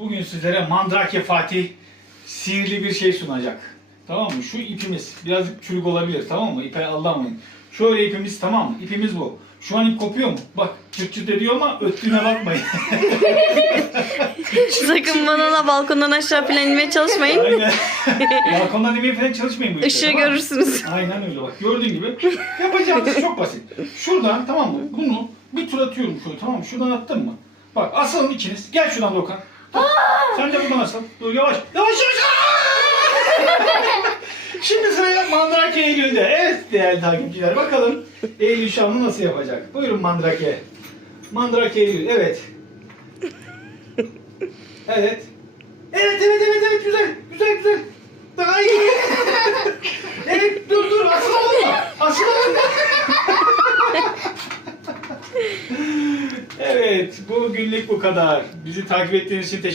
Bugün sizlere Mandrake Fatih sihirli bir şey sunacak. Tamam mı? Şu ipimiz birazcık çürük olabilir tamam mı? İpe aldanmayın. Şöyle ipimiz tamam mı? İpimiz bu. Şu an ip kopuyor mu? Bak çıt çıt ediyor ama öttüğüne bakmayın. Sakın bana da balkondan aşağı falan inmeye çalışmayın. Aynen. Balkondan demeye falan çalışmayın bu işte. Işığı tamam mı? görürsünüz. Aynen öyle bak gördüğün gibi. Yapacağımız çok basit. Şuradan tamam mı? Bunu bir tur atıyorum şöyle tamam mı? Şuradan attım mı? Bak asılın ikiniz. Gel şuradan Dokan. Sen de buradan asıl. Dur yavaş. Yavaş yavaş. Şimdi sıraya Mandrake Eylül'de. Evet değerli takipçiler bakalım Eylül an nasıl yapacak? Buyurun Mandrake. Mandrake Eylül evet. Evet. Evet evet evet evet güzel güzel. Daha iyi. evet dur dur asıl olma. Asıl olma. Evet bugünlük bu kadar. Bizi takip ettiğiniz için teşekkür